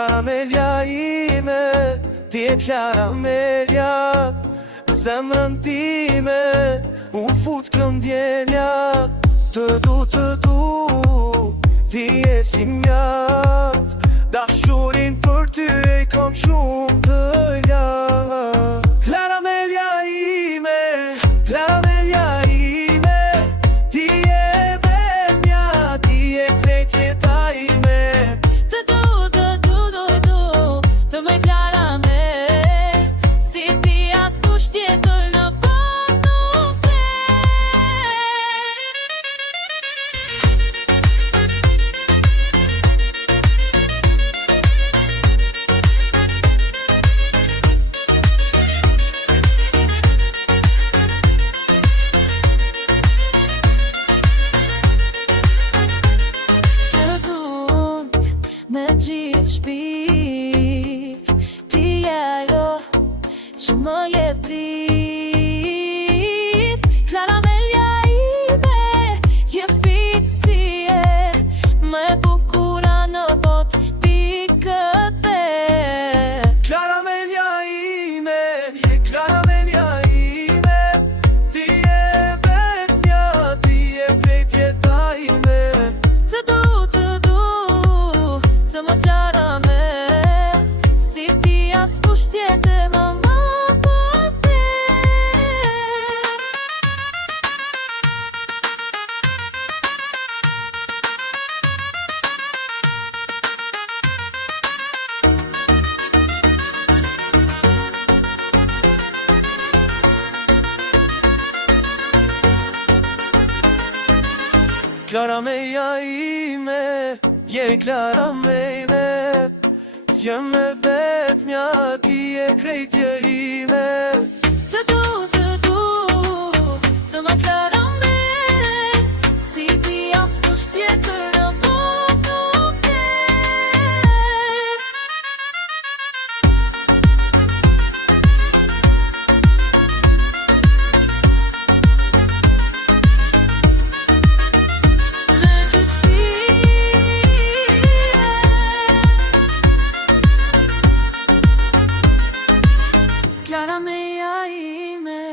Karamelja ime, ti e karamelja, në zemrën time, u fut këndjenja. Të du, ti e si mjat, dashurin për ty e kom shumë të lart. Karamelja ime, ti e vetmja, ti e krejt jeta ime. Të më karamel, si ti askush tjetër në botë nuk ke. Të dut me gjithë shpirt, ti e ajo që më jep dritë. Karamelja ime, je fitësie, më e bukura në botë, pikët e. Karamelja ime, ti e vetmja, ti e krejt jeta ime. Të du, të më karamel, si ti askush tjetër më po the. Karamelja ime, je karamele, t'je me vetmja, ti e krejtje ime. Të du, të më karamel, si ti askush tjetër në botë nuk ke. Me gjithë shpirë, karamelja ime.